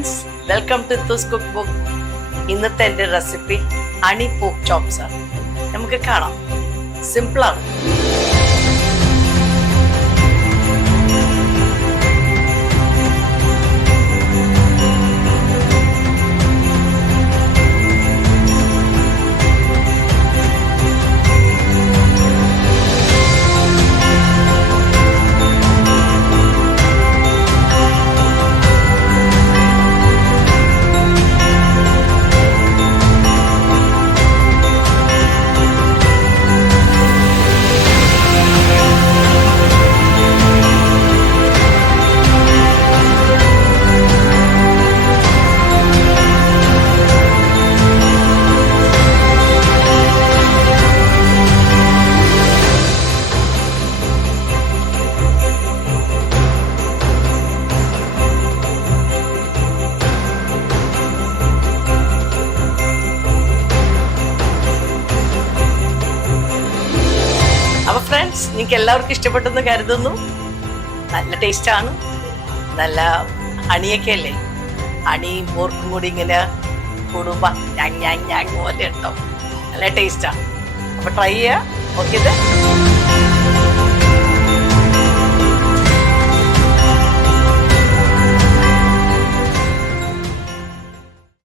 Friends, welcome to തുസ് cook book. ഇന്നത്തെ എൻ്റെ റെസിപ്പി ഹണി പോർക്ക് ചോപ്സ് ആണ്. നമുക്ക് കാണാം, സിമ്പിളാണ്. അപ്പൊ ഫ്രണ്ട്സ്, നിങ്ങൾക്ക് എല്ലാവർക്കും ഇഷ്ടപ്പെട്ടെന്ന് കരുതുന്നു. നല്ല ടേസ്റ്റാണ്. നല്ല ഹണിയൊക്കെ അല്ലേ, ഹണിയും പോർക്കും കൂടി ഇങ്ങനെ കൂടുമ്പോ ഞാൻ പോലെ ഉണ്ടാവും. നല്ല ടേസ്റ്റാണ്. അപ്പൊ ട്രൈ ചെയ്യാം. ഓക്കെ.